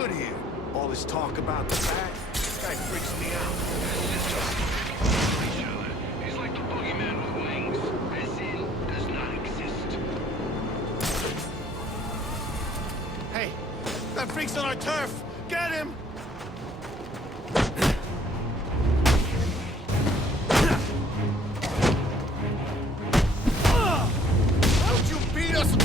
good here? All this talk about the back, this guy freaks me out. He's like the boogeyman with wings. As in, does not exist. Hey, that freak's on our turf! Get him! Don't you beat us!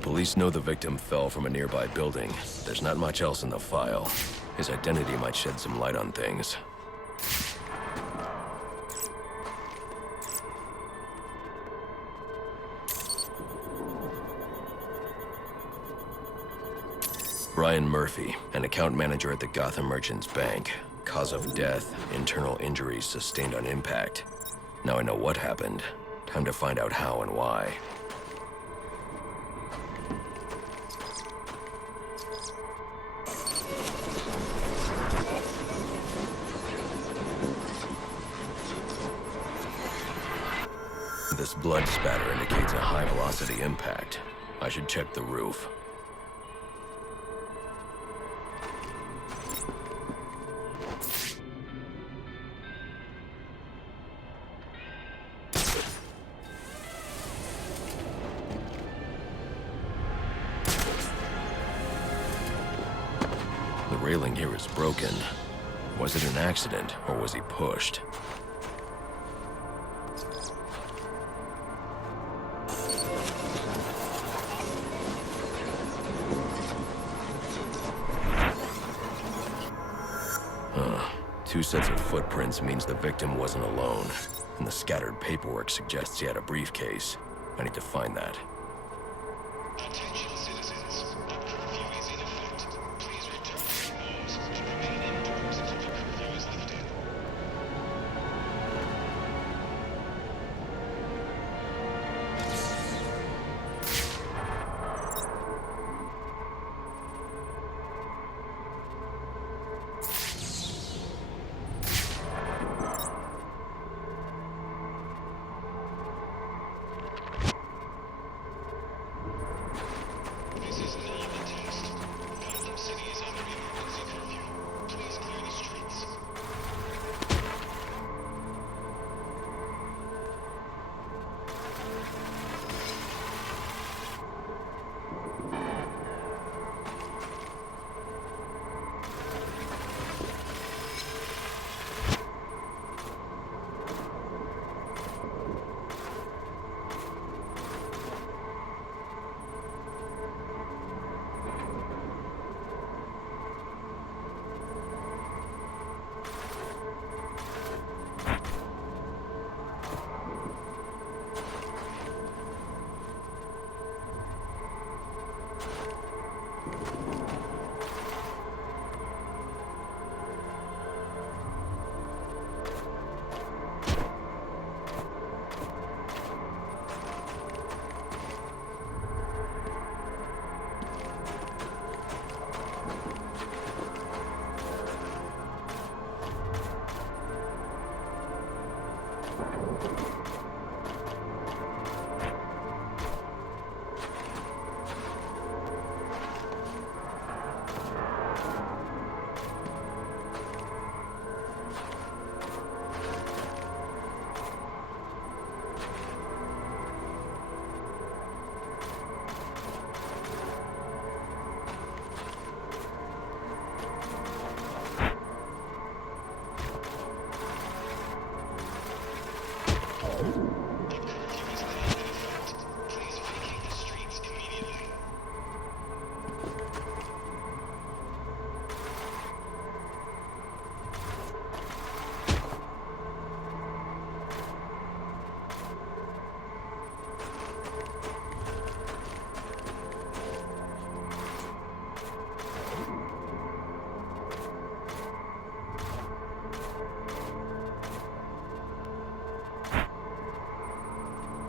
Police know the victim fell from a nearby building. There's not much else in the file. His identity might shed some light on things. Brian Murphy, an account manager at the Gotham Merchants Bank. Cause of death, internal injuries sustained on impact. Now I know what happened. Time to find out how and why. This blood spatter indicates a high-velocity impact. I should check the roof. The railing here is broken. Was it an accident, or was he pushed? Two sets of footprints means the victim wasn't alone, and the scattered paperwork suggests he had a briefcase. I need to find that. Attention citizens, a curfew is in effect. Please return to your homes and remain indoors until the curfew is lifted.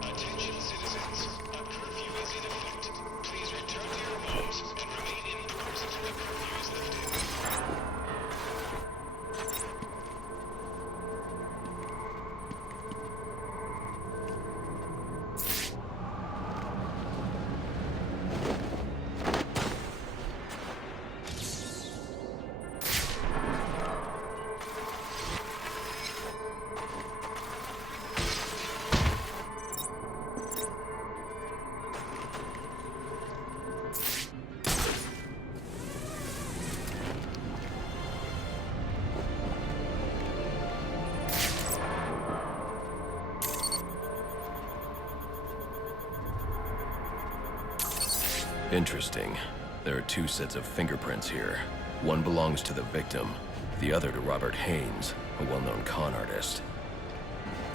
Attention citizens, a curfew is in effect. Please return to your homes and remain indoors until the curfew is lifted. Interesting. There are two sets of fingerprints here. One belongs to the victim, the other to Robert Haynes, a well-known con artist.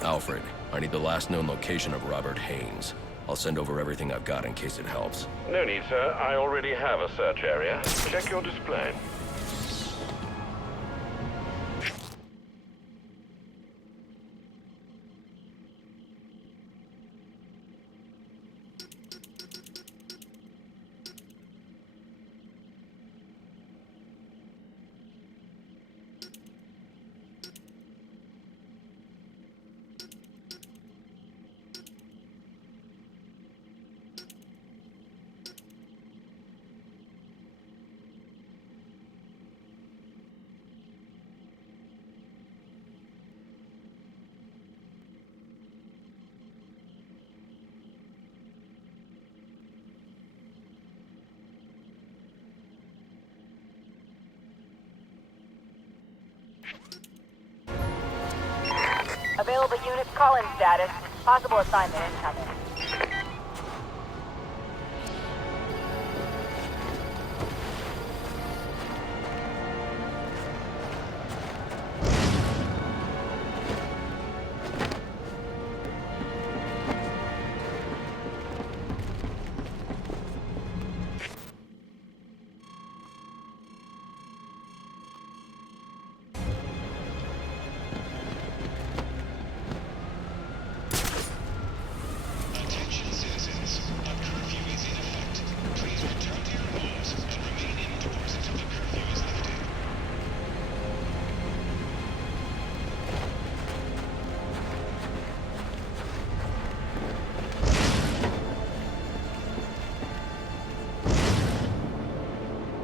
Alfred, I need the last known location of Robert Haynes. I'll send over everything I've got in case it helps. No need, sir. I already have a search area. Check your display. Available units call-in status. Possible assignment incoming. Attention citizens, a curfew is in effect. Please return to your homes and remain indoors until the curfew is lifted.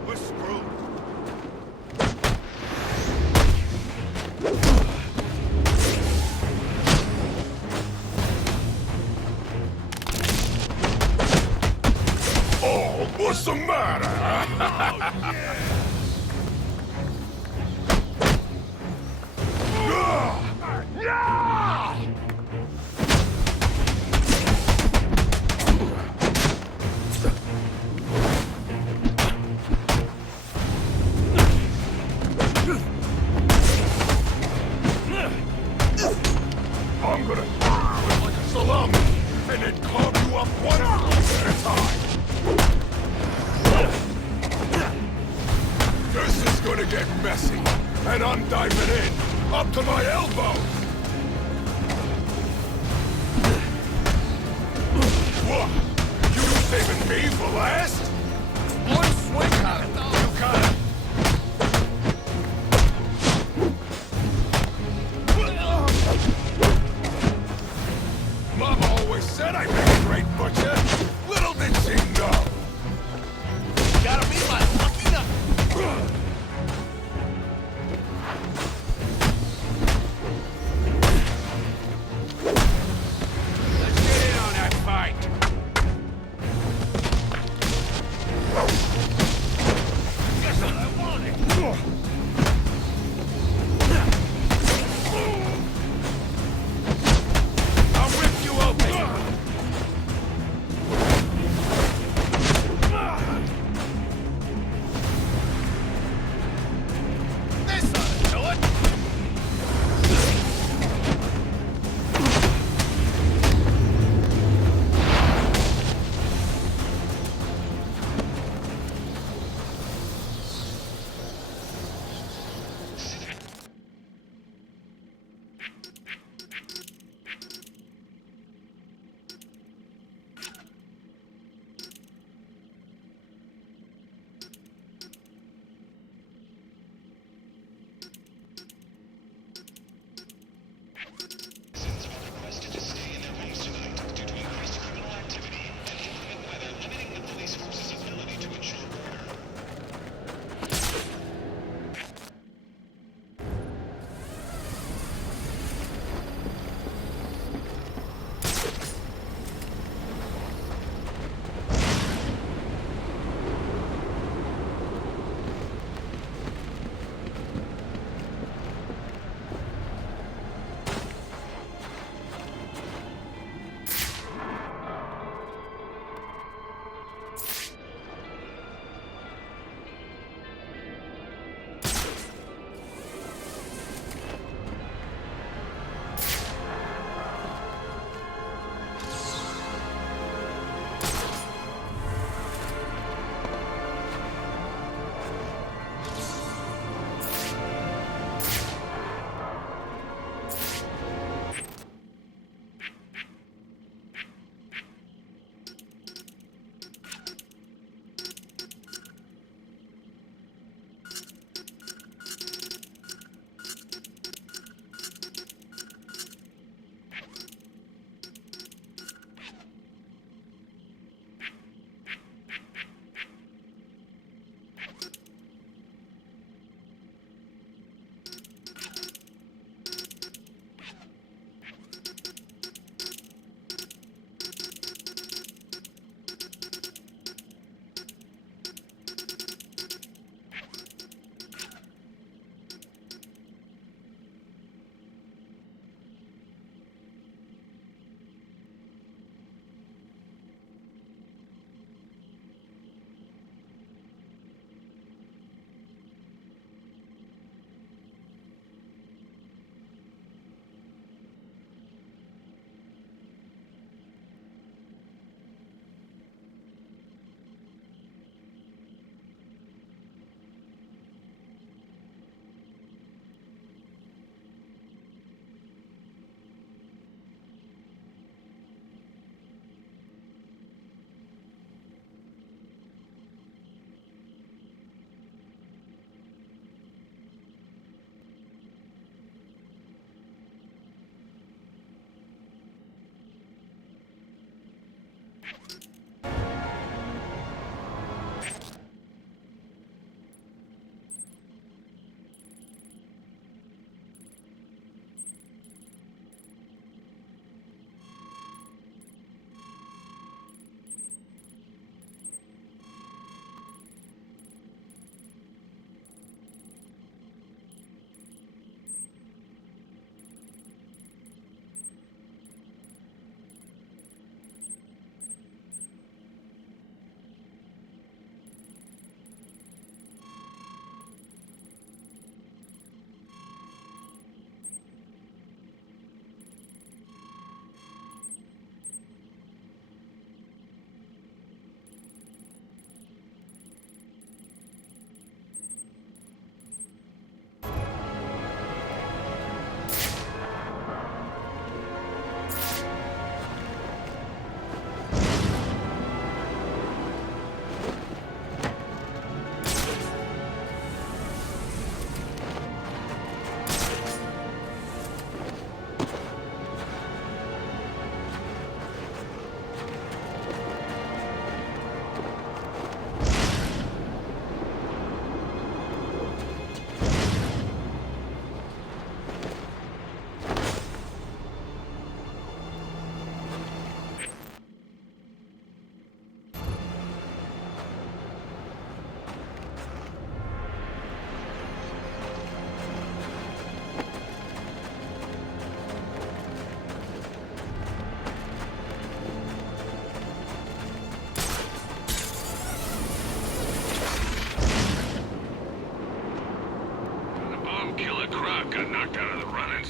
We're screwed. Oh, what's the matter? I'm gonna throw you in like a salami, and then carve you up one piece at a time. This is gonna get messy, and I'm diving in, up to my elbows. What? You saving me for last? One swing at it. You got it.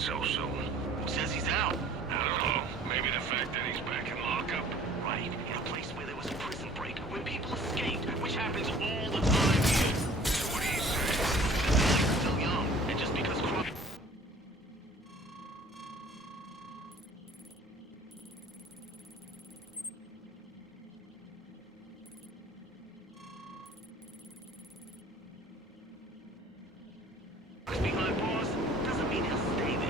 so soon? Who says he's out? I don't know. Maybe the fact that he's back in lockup. Right, in a place where there was a prison break, where people escaped, which happens all the time here. So what do you say? The guy's still young, and just because crime... behind bars doesn't mean he'll stay there.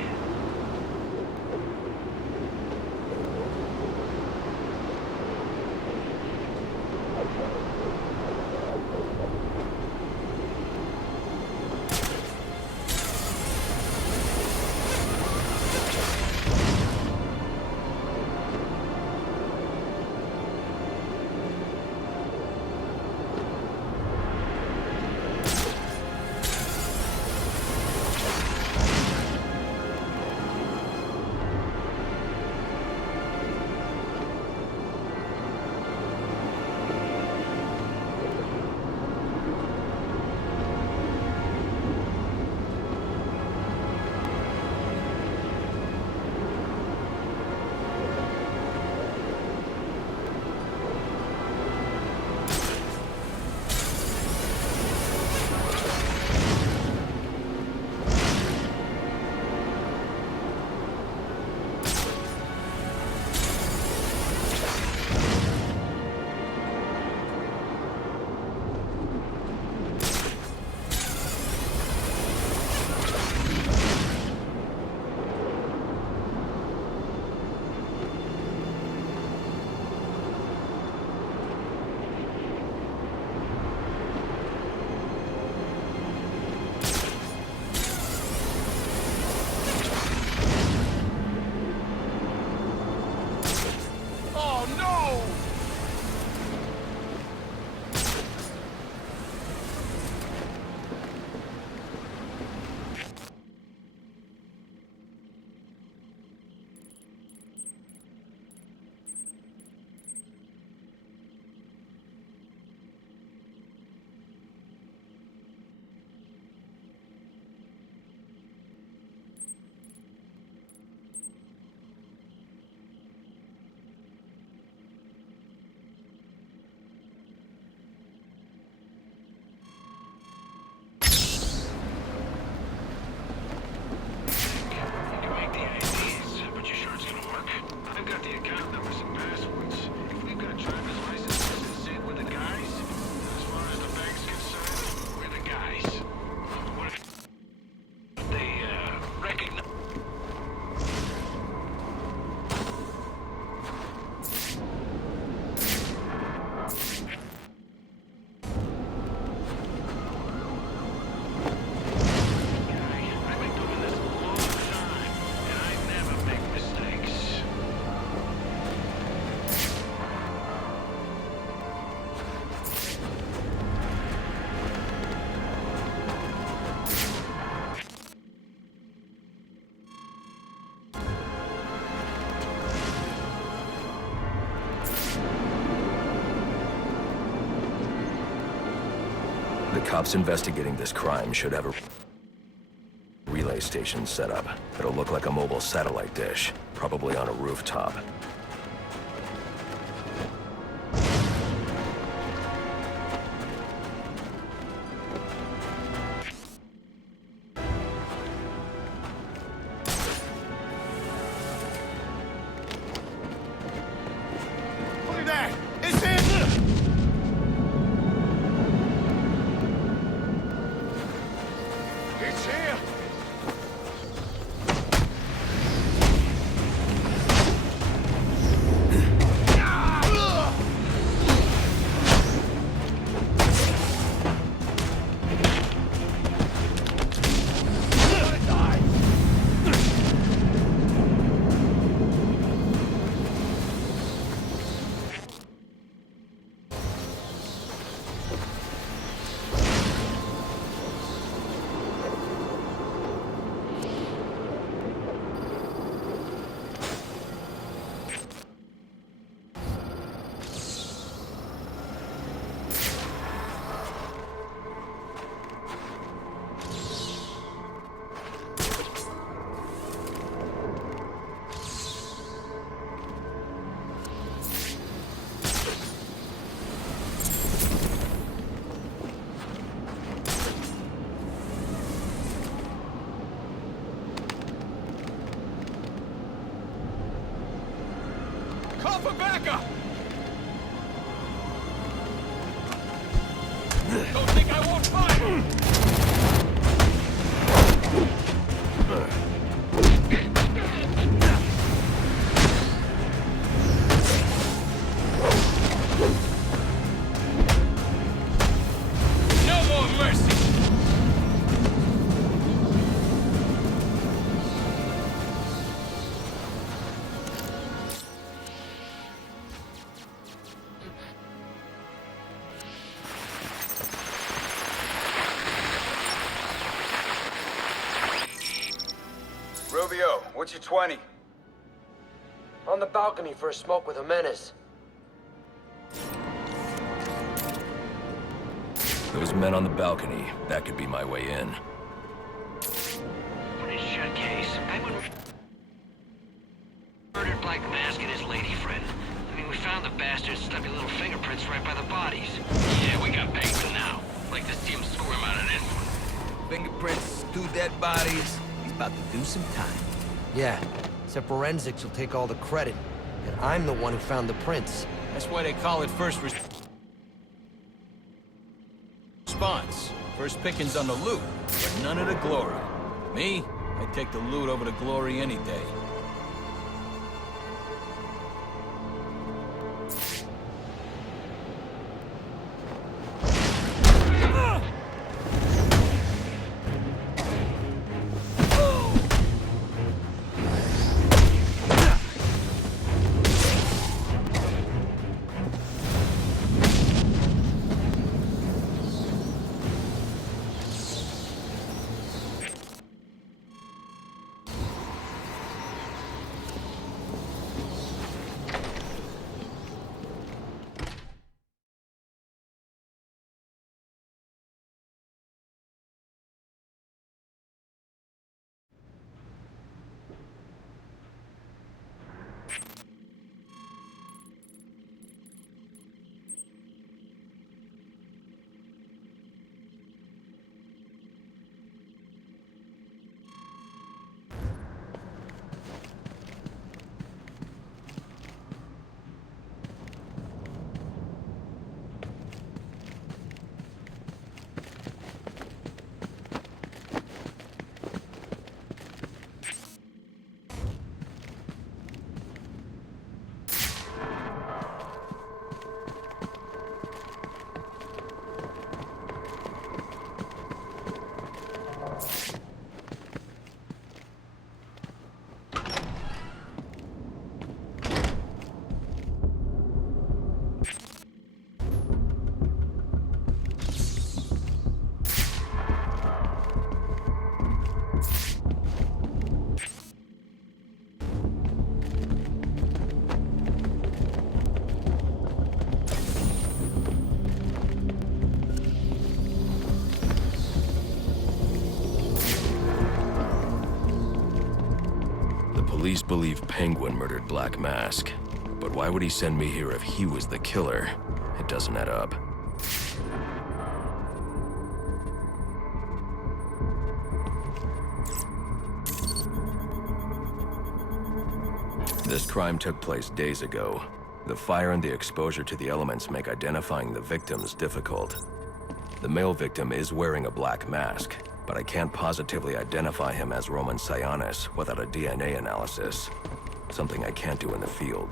The cops investigating this crime should have a relay station set up. It'll look like a mobile satellite dish, probably on a rooftop. Look at that! It's him! It's here! Call for backup! Don't think I won't fire! No more mercy! Rubio, what's your 20? On the balcony for a smoke with a menace. Those men on the balcony, that could be my way in. Pretty shut case. Penguin murdered Black Mask and his lady friend. I mean, we found the bastards stuck your little fingerprints right by the bodies. Yeah, we got Penguin now. Like to see him squirm out of this one. Fingerprints, 2 dead bodies. He's about to do some time. Yeah, except forensics will take all the credit. And I'm the one who found the prints. That's why they call it first response. First pickings on the loot, but none of the glory. Me, I'd take the loot over the glory any day. Police believe Penguin murdered Black Mask. But why would he send me here if he was the killer? It doesn't add up. This crime took place days ago. The fire and the exposure to the elements make identifying the victims difficult. The male victim is wearing a black mask, but I can't positively identify him as Roman Sionis without a DNA analysis. Something I can't do in the field.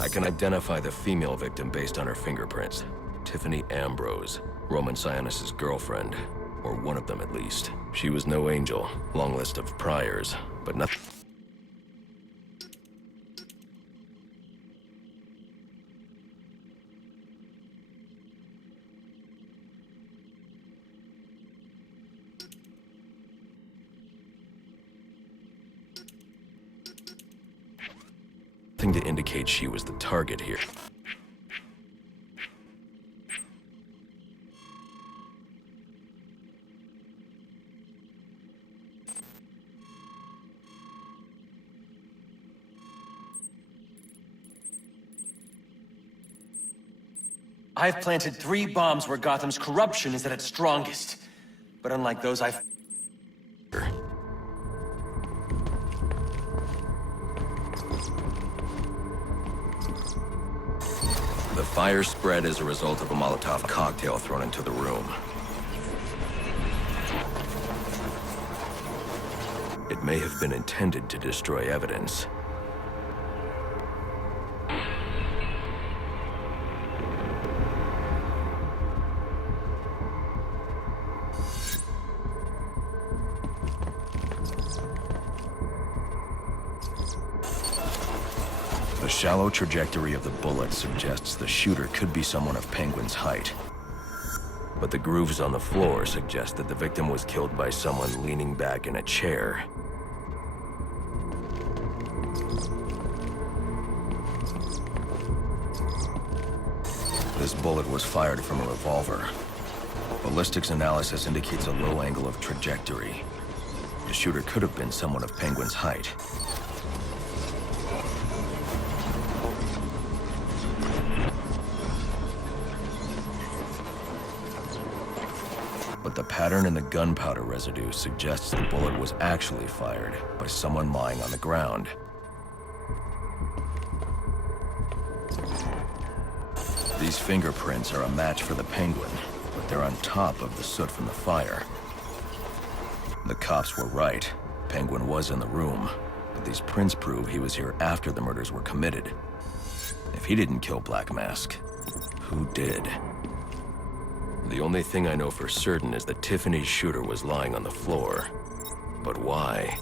I can identify the female victim based on her fingerprints. Tiffany Ambrose, Roman Sionis' girlfriend. Or one of them, at least. She was no angel. Long list of priors, but nothing. Nothing to indicate she was the target here. I've planted 3 bombs where Gotham's corruption is at its strongest. But unlike those I've... The fire spread as a result of a Molotov cocktail thrown into the room. It may have been intended to destroy evidence. The shallow trajectory of the bullet suggests the shooter could be someone of Penguin's height. But the grooves on the floor suggest that the victim was killed by someone leaning back in a chair. This bullet was fired from a revolver. Ballistics analysis indicates a low angle of trajectory. The shooter could have been someone of Penguin's height. But the pattern in the gunpowder residue suggests the bullet was actually fired by someone lying on the ground. These fingerprints are a match for the Penguin, but they're on top of the soot from the fire. The cops were right. Penguin was in the room, but these prints prove he was here after the murders were committed. If he didn't kill Black Mask, who did? The only thing I know for certain is that Tiffany's shooter was lying on the floor. But why?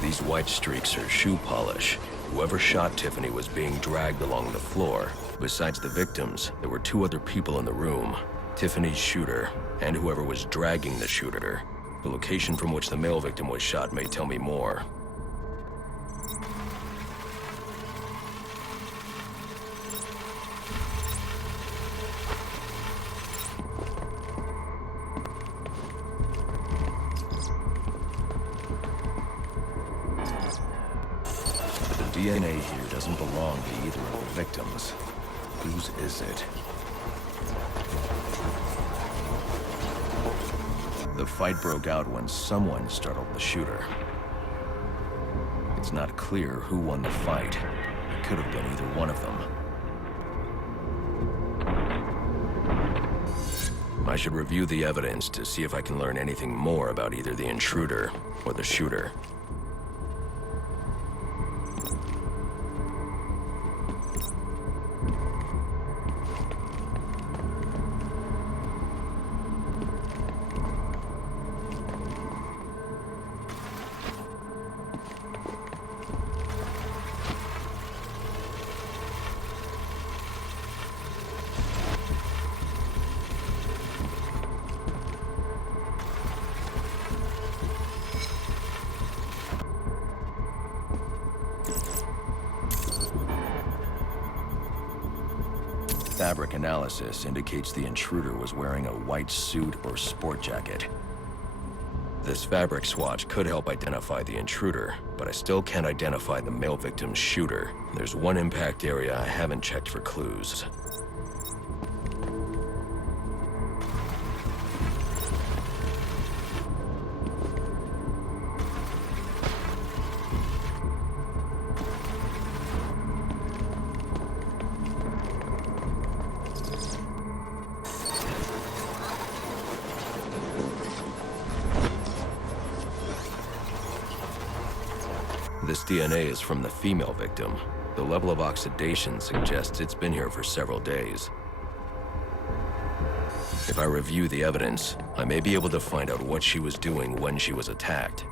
These white streaks are shoe polish. Whoever shot Tiffany was being dragged along the floor. Besides the victims, there were 2 other people in the room. Tiffany's shooter, and whoever was dragging the shooter. The location from which the male victim was shot may tell me more. DNA here doesn't belong to either of the victims. Whose is it? The fight broke out when someone startled the shooter. It's not clear who won the fight. It could have been either one of them. I should review the evidence to see if I can learn anything more about either the intruder or the shooter. Fabric analysis indicates the intruder was wearing a white suit or sport jacket. This fabric swatch could help identify the intruder, but I still can't identify the male victim's shooter. There's one impact area I haven't checked for clues. This DNA is from the female victim. The level of oxidation suggests it's been here for several days. If I review the evidence, I may be able to find out what she was doing when she was attacked.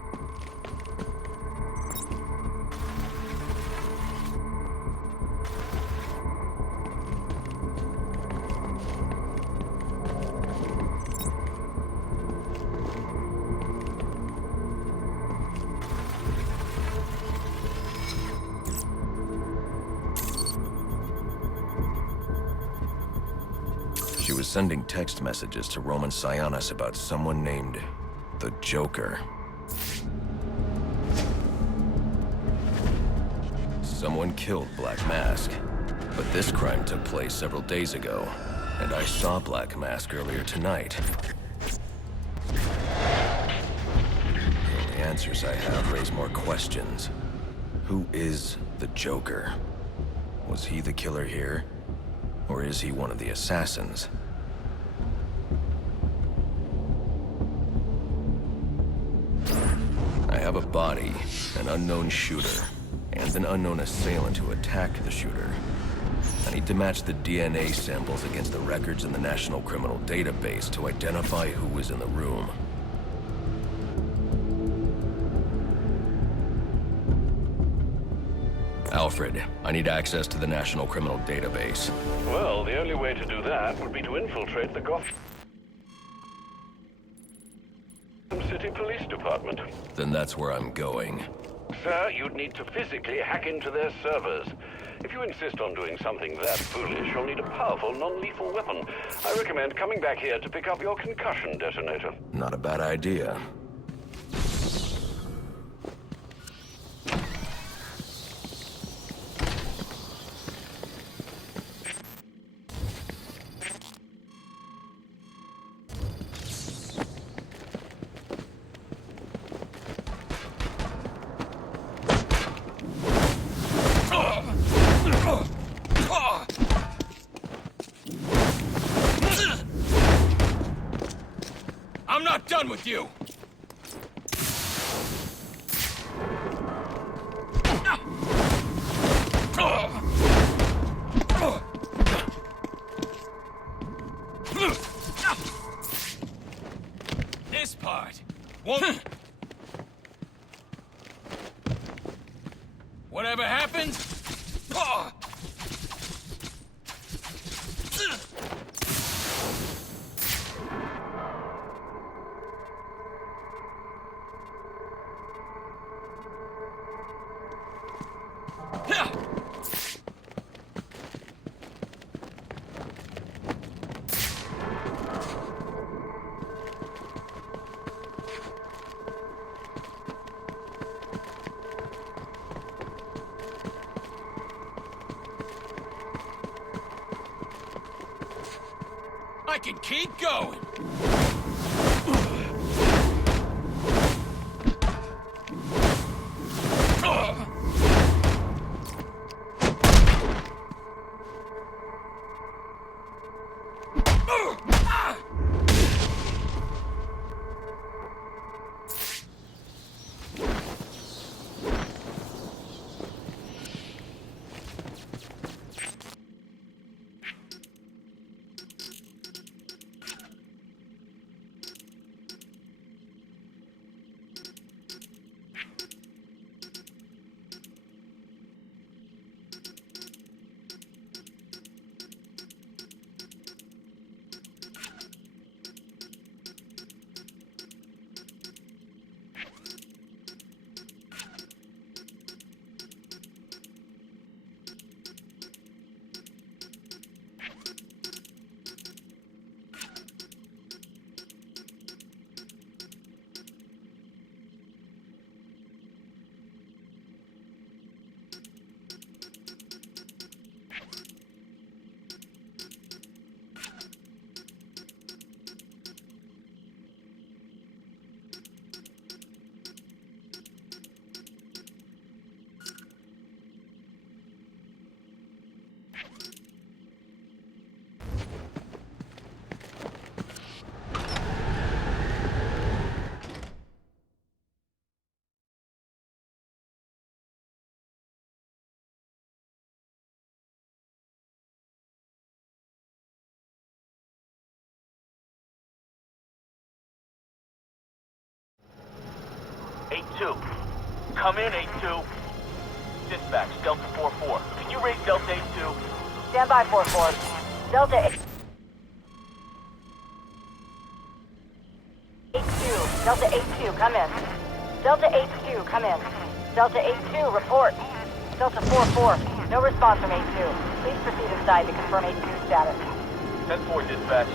She was sending text messages to Roman Sionis about someone named the Joker. Someone killed Black Mask. But this crime took place several days ago, and I saw Black Mask earlier tonight. The only answers I have raise more questions. Who is the Joker? Was he the killer here? Or is he one of the assassins? I have a body, an unknown shooter, and an unknown assailant who attacked the shooter. I need to match the DNA samples against the records in the National Criminal Database to identify who was in the room. Alfred, I need access to the National Criminal Database. Well, the only way to do that would be to infiltrate the Gotham City Police Department. Then that's where I'm going. Sir, you'd need to physically hack into their servers. If you insist on doing something that foolish, you'll need a powerful, non-lethal weapon. I recommend coming back here to pick up your concussion detonator. Not a bad idea. I'm not done with you! This part won't... Whatever happens... I can keep going. Come in, 8-2. Dispatch, Delta 4-4. Can you raise Delta 8-2? Stand by, 4-4. Delta 8-2. Delta 8-2, come in. Delta 8-2, come in. Delta 8-2, report. Delta 4-4, no response from 8-2. Please proceed inside to confirm 8-2 status. 10-4, dispatch.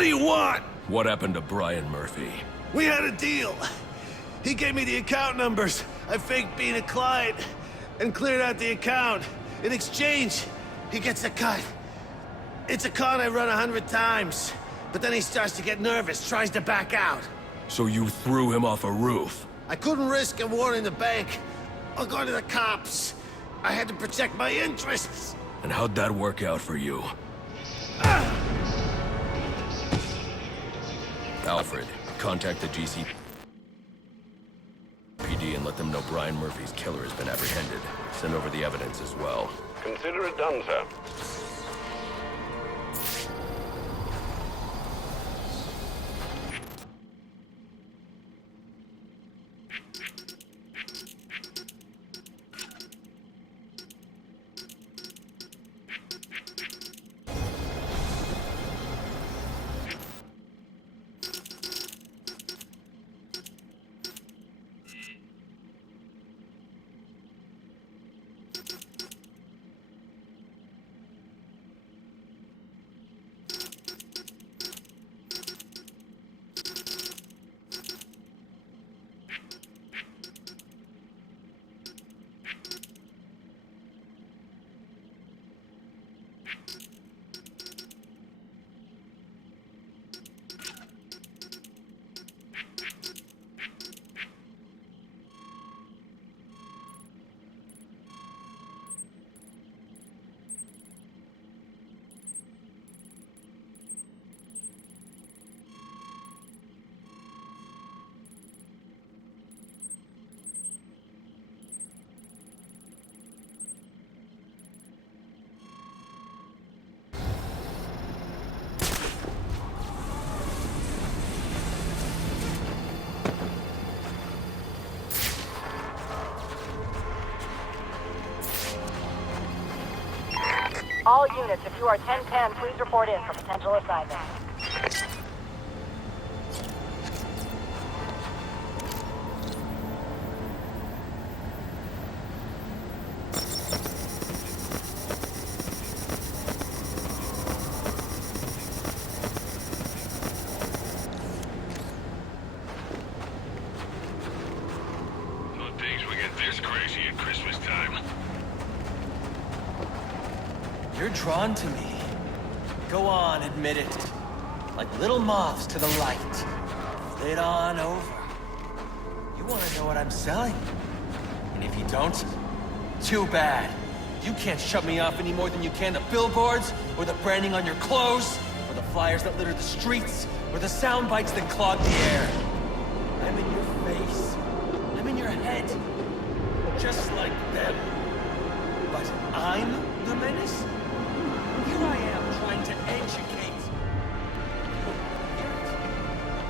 What do you want? What happened to Brian Murphy? We had a deal. He gave me the account numbers. I faked being a client and cleared out the account. In exchange, he gets a cut. It's a con I run 100 times. But then he starts to get nervous, tries to back out. So you threw him off a roof? I couldn't risk him warning the bank or going to the cops. I had to protect my interests. And how'd that work out for you? Alfred, contact the GCPD and let them know Brian Murphy's killer has been apprehended. Send over the evidence as well. Consider it done, sir. All units, if you are 1010, please report in for potential assignment. No things we get this crazy at Christmas time. You're drawn to me. Go on, admit it. Like little moths to the light. Flit on over. You want to know what I'm selling? And if you don't, too bad. You can't shut me off any more than you can the billboards, or the branding on your clothes, or the flyers that litter the streets, or the sound bites that clog the air. I'm in your face. I'm in your head. Just like them. But I'm the menace? Here I am trying to educate.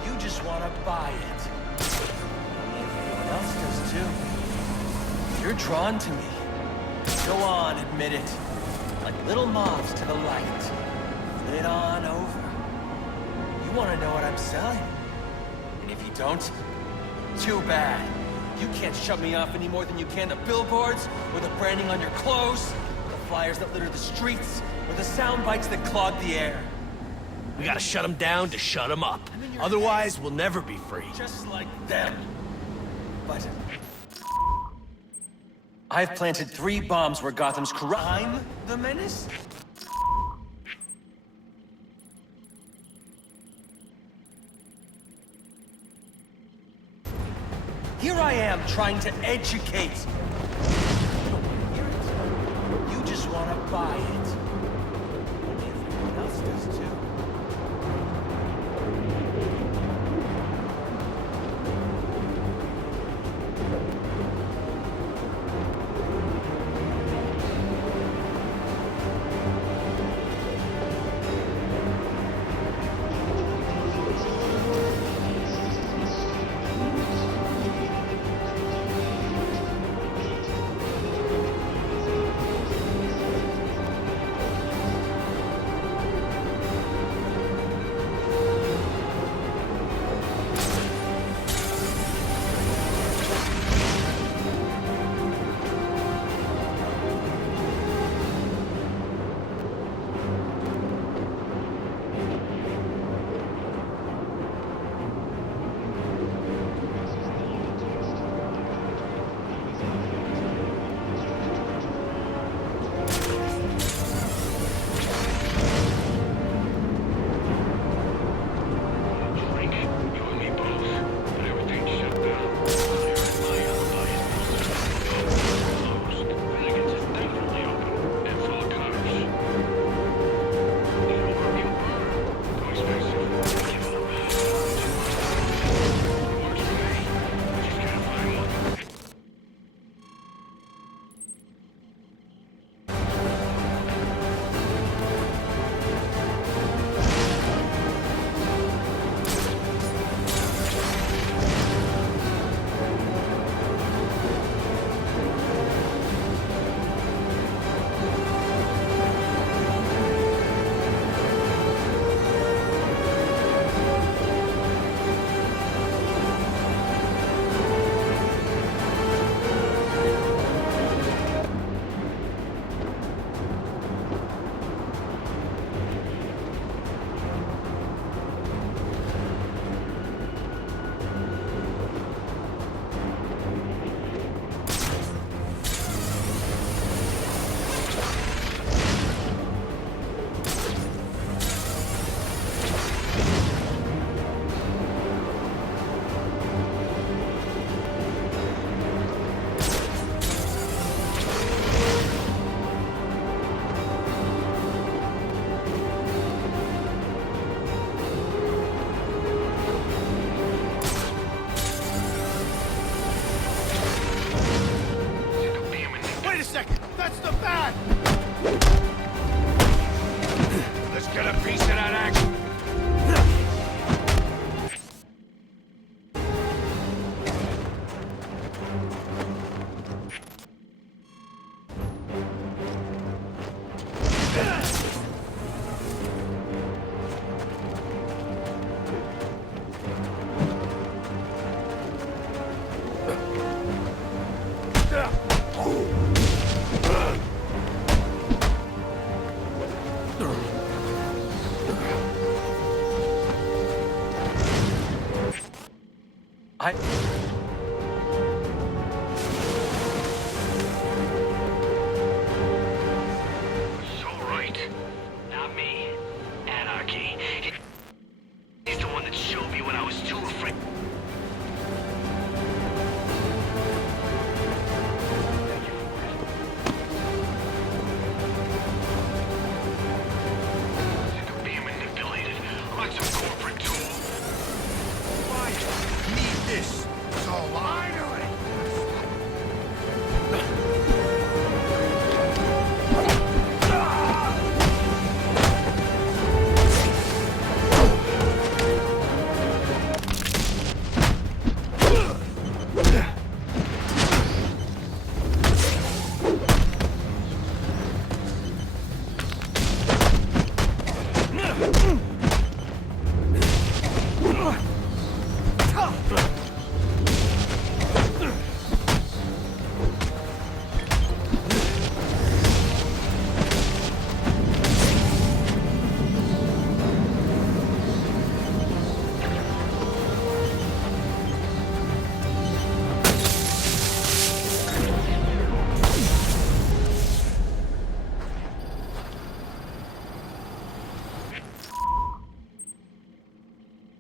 You just want to buy it. Everyone else does too. You're drawn to me. Go on, admit it. Like little moths to the light. Flit on over. You want to know what I'm selling? And if you don't, too bad. You can't shut me off any more than you can the billboards, or the branding on your clothes, or the flyers that litter the streets, or the sound bites that clog the air. We gotta shut him down to shut him up. Otherwise, we'll never be free. Just like them. But I've planted 3 bombs where Gotham's corrupt. I'm the menace? Here I am trying to educate. You just want to buy it. Everyone else does too. second. That's the bat! Let's get a piece of that action. So right. Not me. Anarchy. He's the one that showed me when I was too afraid. Sick of being manipulated like some corporate tool. Need this. So I know it.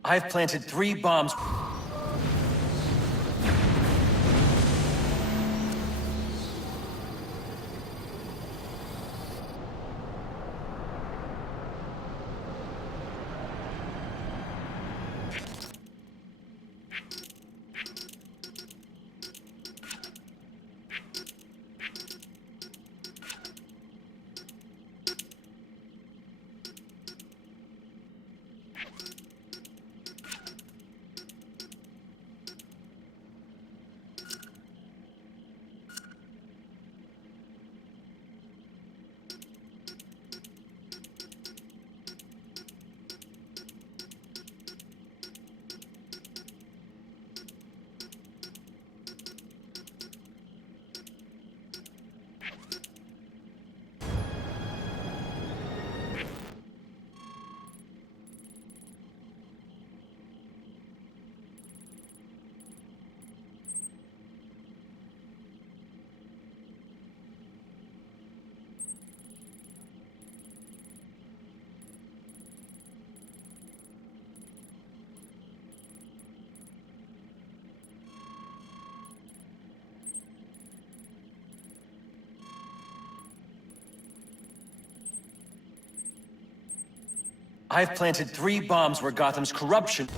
I've planted 3 bombs. I've planted 3 bombs where Gotham's corruption